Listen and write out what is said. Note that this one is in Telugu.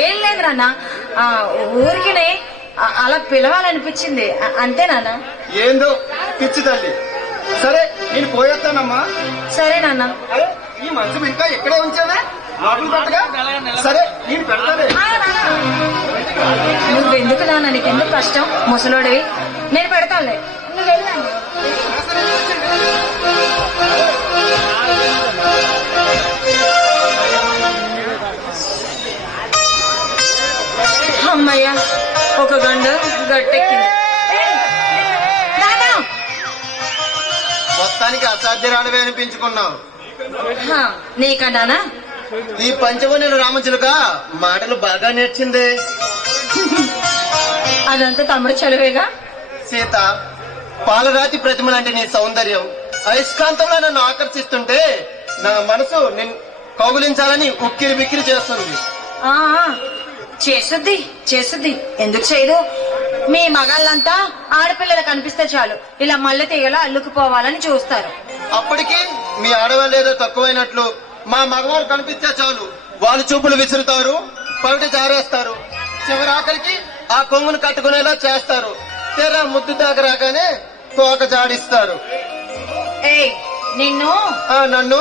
ఏం లేదు నాన్న, ఊరికినే అలా పిలవాలనిపించింది అంతే నాన్న. ఏందో పిచ్చి తల్లి. సరే నేను పోయేస్తానమ్మా. సరే నాన్న. అరే ఈ మంచం ఇంకా ఎక్కడే ఉంచావే? లోపల పెట్టగా. సరే నేను పెడతానే. నువ్వెందుకు నాన్న, నీకెందుకు కష్టం? ముసలోడివి, నేను పెడతానులే. నువ్వు వెళ్ళాను. అమ్మయ్యా, ఒక గండు గట్టెక్కింది. మొత్తానికి అసాధ్యరాడవే అనిపించుకున్నావు. నీకన్నానా? ఈ పంచవనులు రామచిలుక మాటలు బాగా నేర్చింది. అదంతా తమ్ముడు చదివేగా. సీత, పాలరాతి ప్రతిమ లాంటి నీ సౌందర్యం అయస్కాంతంలో నన్ను ఆకర్షిస్తుంటే నా మనసు నిన్ను కౌగులించాలని ఉక్కిరి బిక్కిరి చేస్తుంది. చేస్తుంది చేస్తుంది, ఎందుకు చేయదు? మీ మగాళ్ళంతా ఆడపిల్లలు కనిపిస్తే చాలు ఇలా మల్లె తీగలా అల్లుకుపోవాలని చూస్తారు. అప్పటికి మీ ఆడవాళ్ళు ఏదో తక్కువైనట్లు మా మగవాళ్ళు కనిపిస్తే చాలు వాళ్ళు చూపులు విసురుతారు, పవిటి జారేస్తారు, చివరి ఆఖరికి ఆ కొంగును కట్టుకునేలా చేస్తారు. తెర ముద్దు దాకా రాగానే తోక జాడిస్తారు. నిన్ను నన్ను